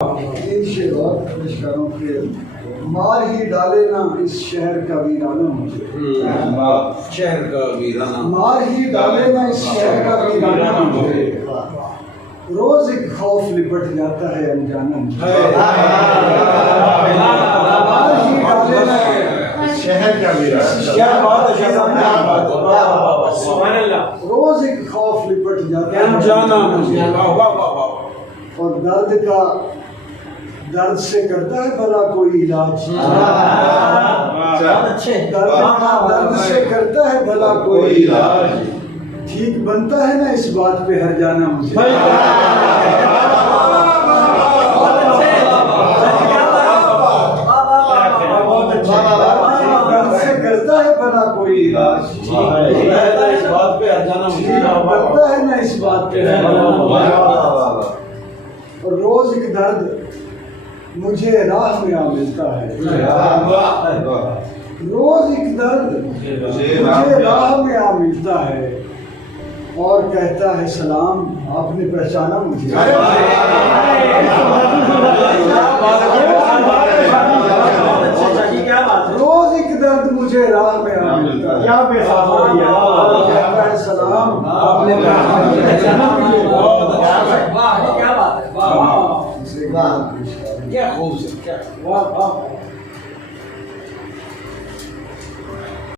ان شعر اور پیش کروں کہ مار ہی ڈالے نا اس شہر کا ویرانہ مجھے، شہر کا ویرانہ، مار ہی ڈالے نا اس شہر کا ویرانہ مجھے، روز ایک خوف لپٹ جاتا ہے انجانا مجھے، مار ہی ڈالے نا شہر کا روز ایک خوف لپٹ جاتا ہے انجانا مجھے، اور درد سے کرتا ہے بھلا کوئی علاج، درد سے کرتا ہے بھلا کوئی علاج، ٹھیک بنتا ہے نا اس بات پہ ہر جانا مجھے، درد سے کرتا ہے بھلا کوئی علاج، اس بات پہ ہر جانا مجھے، بنتا ہے نا اس بات پہ ہر جانا مجھے، اور روز ایک درد مجھے راہ میں آ ملتا ہے، روز ایک درد مجھے راہ میں آ ملتا ہے، اور کہتا ہے سلام آپ نے پہچانا مجھے، روز ایک درد مجھے راہ میں آ ملتا ہے، کہتا ہے سلام آپ نے پہچانا